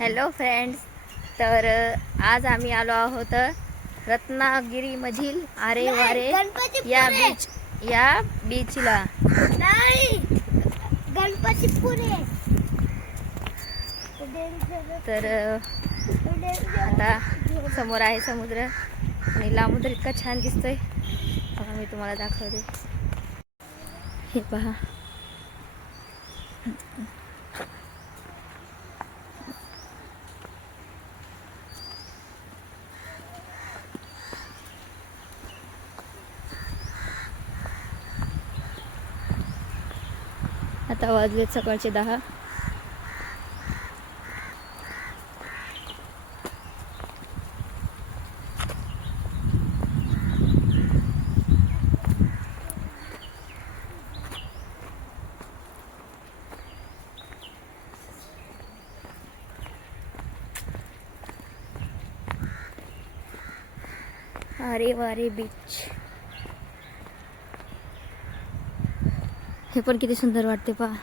Hello friends. तर आज आम्ही आलो आहोत रत्नागिरीमधील आरे वारे या बीचला. गणपतीपुळे. तर आता समोर आहे समुद्र आणि लांबून तर इतका छान दिसतोय. आता मी तुम्हाला दाखवते. हे पहा. आता वाजलेत सकाळचे 10. आरे वारे बीच. हे पण किती सुंदर वाटते पहा.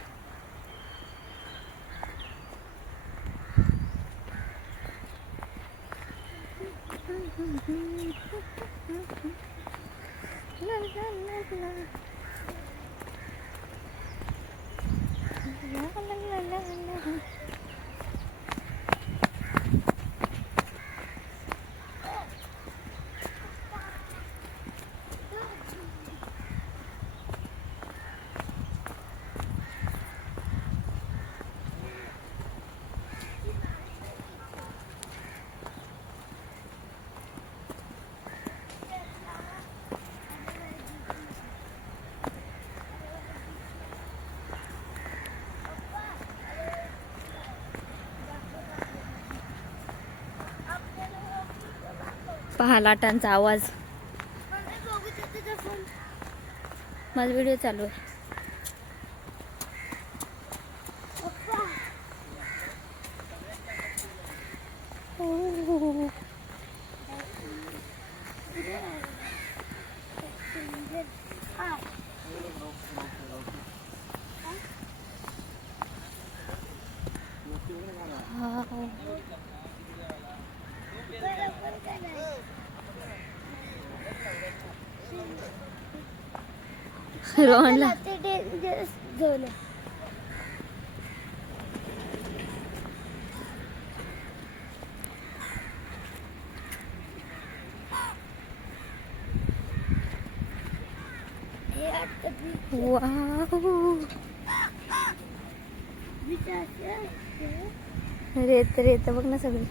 पहा लाटांचा आवाज. माझा व्हिडिओ चालू आहे. रोहनला रेत रेत बघ ना सगळी.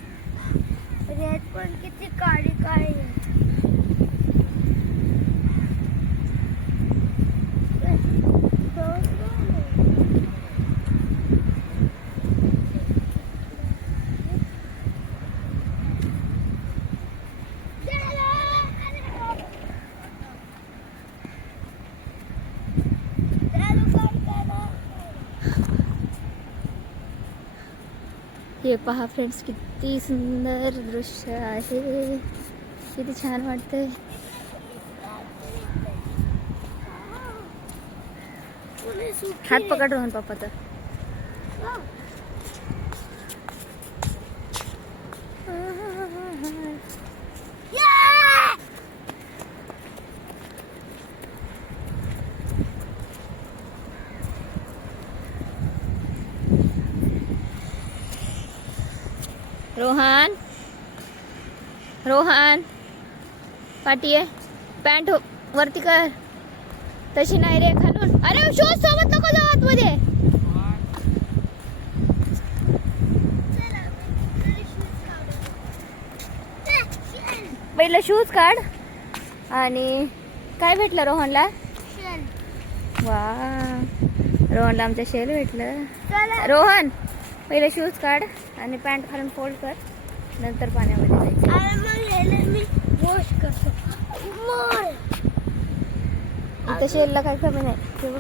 रेत पण किती काळी काळी आहे. हे पहा फ्रेंड्स, किती सुंदर दृश्य आहे. किती छान वाटतंय. हात पकड रोहन पप्पा. तर रोहन रोहन पाटी आहे. पॅन्ट वरती कर. तशी नाही रे, खालून. अरे शूज सोबत नको जाऊ आतमध्ये. पहिलं शूज काढ. आणि काय भेटलं रोहनला? वा, रोहनला आमच्या शेल भेटलं. रोहन पहिले शूज काढ आणि पॅन्ट खालून फोल्ड कर, नंतर पाण्यामध्ये जायचं. मी वॉश करतो. इथं शेलला काही कमी नाही.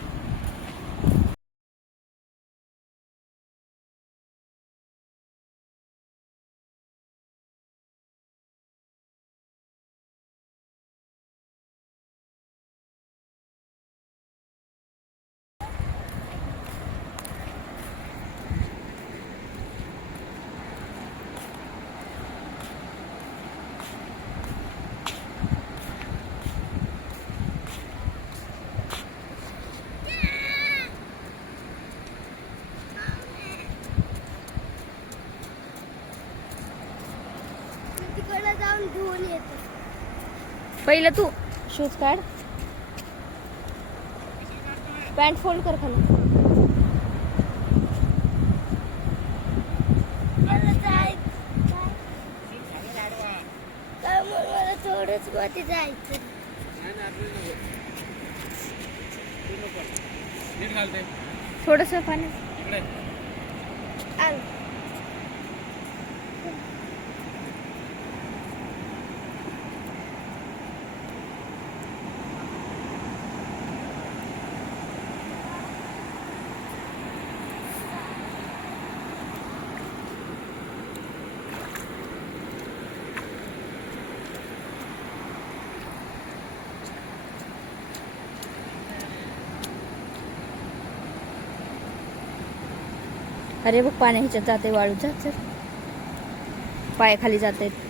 कोण येतं? पहिलं तू शूज काढ, पॅन्ट फोल्ड कर खाली. मला जायचं. काय मग मला थोडंच मध्ये जायचं. थोडस पाणी. आलं. अरे बघ पाणी ह्याच्यात जाते, वाळू जात सर, पाय खाली जात आहेत.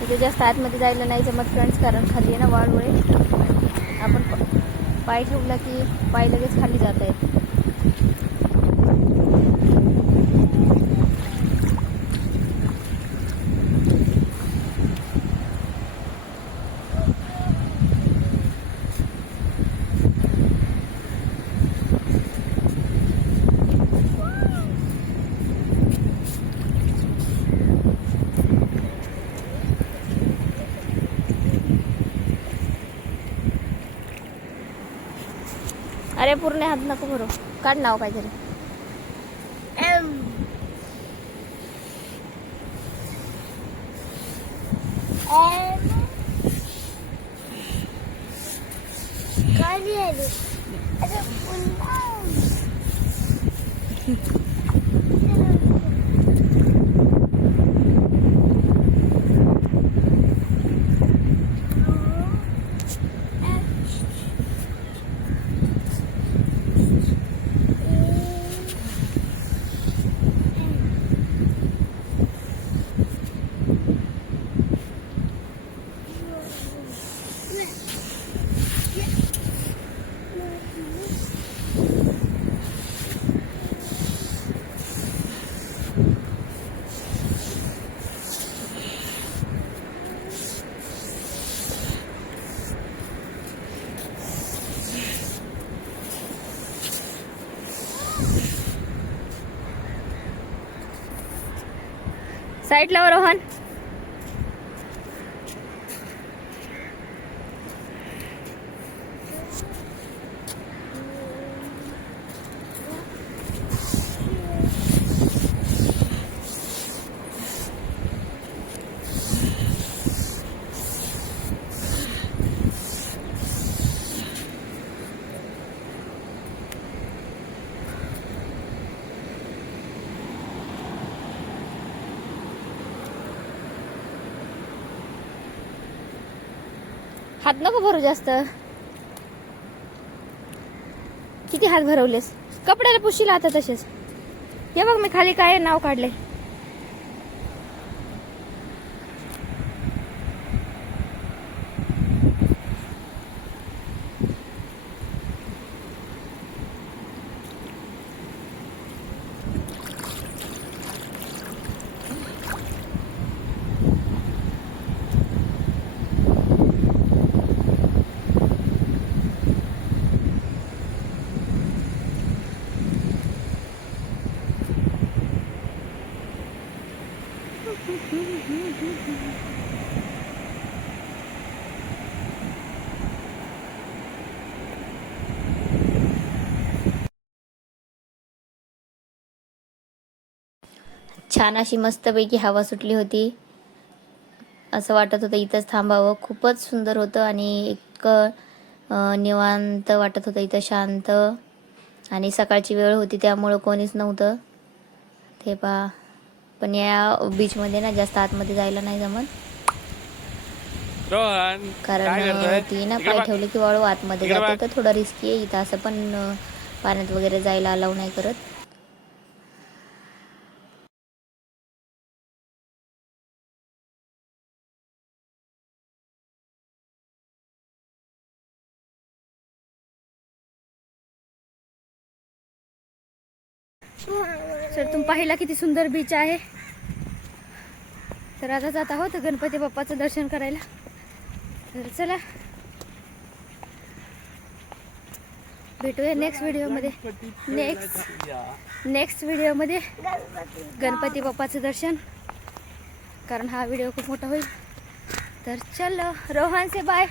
तिथे जास्त आतमध्ये जायला नाही जमत फ्रेंड्स, कारण खाली आहे ना वाळू आहे. आपण पाय ठेवला की पाय लगेच खाली जात आहेत. अरे पूर्ण हात नको भरू, काढ नाव काहीतरी. एम. एम. काय लिहिलं? अरे पुन्हा. साईड ला रोहन. हात नको भरू जास्त. किती हात भरवलेस? कपड्याला पुशील आता तसेच. हे बघ मी खाली काय नाव काढले. छान अशी मस्तपैकी हवा सुटली होती. असं वाटत होतं इथंच थांबावं. खूपच सुंदर होतं आणि इतकं निवांत वाटत होतं इथं, शांत. आणि सकाळची वेळ होती त्यामुळं कोणीच नव्हतं ते पहा. पण या बीचमध्ये ना जास्त आतमध्ये जायला नाही जमत, कारण ती ना पाय ठेवली की वाळू आतमध्ये जाते, तर थोडं रिस्की आहे इथं. असं पण पाण्यात वगैरे जायला अलाव नाही करत. सर तुम्ही पाहिला किती सुंदर बीच आहे. तर आता जात आहोत गणपती बाप्पाचं दर्शन करायला. तर चला भेटूया नेक्स्ट व्हिडिओमध्ये. नेक्स्ट व्हिडिओमध्ये गणपती बाप्पाचं दर्शन, कारण हा व्हिडिओ खूप मोठा होईल. तर चलो रोहन से बाय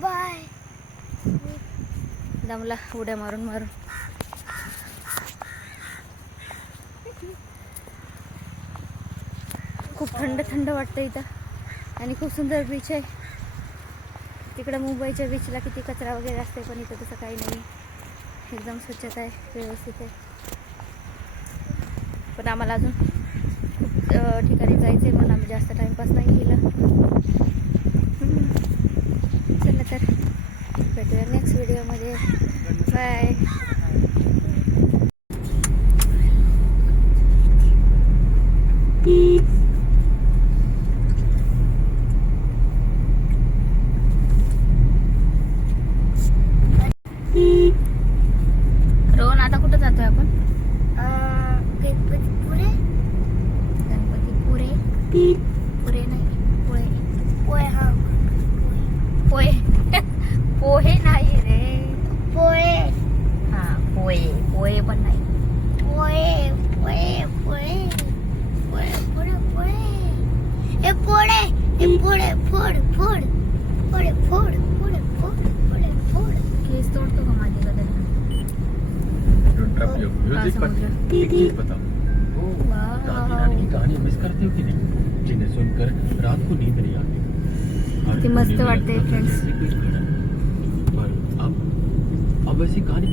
बाय. दमला उड्या मारून मारून. खूप थंड थंड वाटतं इथं आणि खूप सुंदर बीच आहे. तिकडं मुंबईच्या बीचला किती कचरा वगैरे असते, पण इथं तसं काही नाही. एकदम स्वच्छता आहे, व्यवस्थित आहे. पण आम्हाला अजून खूप ठिकाणी जायचं आहे म्हणून आम्ही जास्त टाईमपास नाही केला. चला तर भेटूया नेक्स्ट व्हिडिओमध्ये. बाय. रोहन आता कुठं जातोय आपण? गणपतीपुळे. गणपतीपुळे. पुरे नाही, पोहे. पोहे. हा पोहे. पोहे नाही रे. पोहे. हा पोहे. पोहे पण नाही. पोहे पोहे पोहे पोहे पोहे पोहे. ए पोळे. ए पोळे. फोड फोड पोळे. फोड पोळे. फोड पोळे. फोड. केस तोडतो का माझी गदर? म्यूजिक पर एक चीज बताओ, दादी नानी की कहानी मिस करते हो कि नहीं, जिन्हें सुनकर रात को नींद नहीं आती? ते मस्त वाटते फ्रेंड्स. पर अब ऐसी कहानी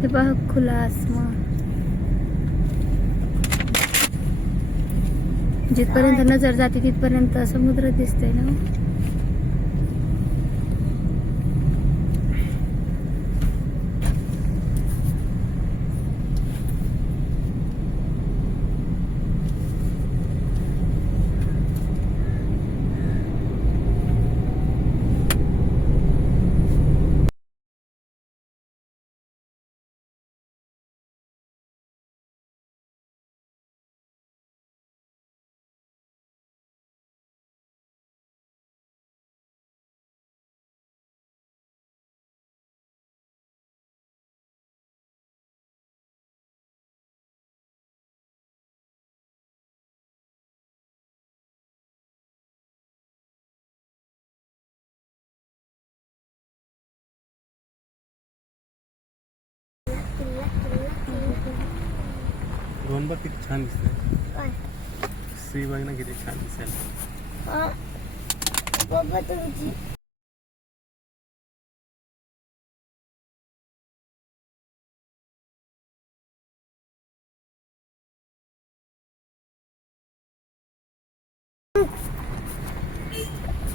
हे पहा खुला आसमान. जिथपर्यंत नजर जाते तिथपर्यंत समुद्र दिसतंय ना. रोहन बघ किती छान दिसतंय. सी बघ ना किती छान दिसेल. बाबा तुमची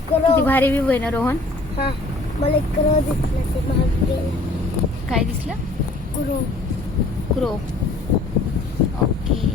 किती भारी व्ह्यू आहे ना रोहन. हा मला एक क्रॉ दिसला, ते महाग गेला. काय दिसलं? क्रो. क्रो. ओके.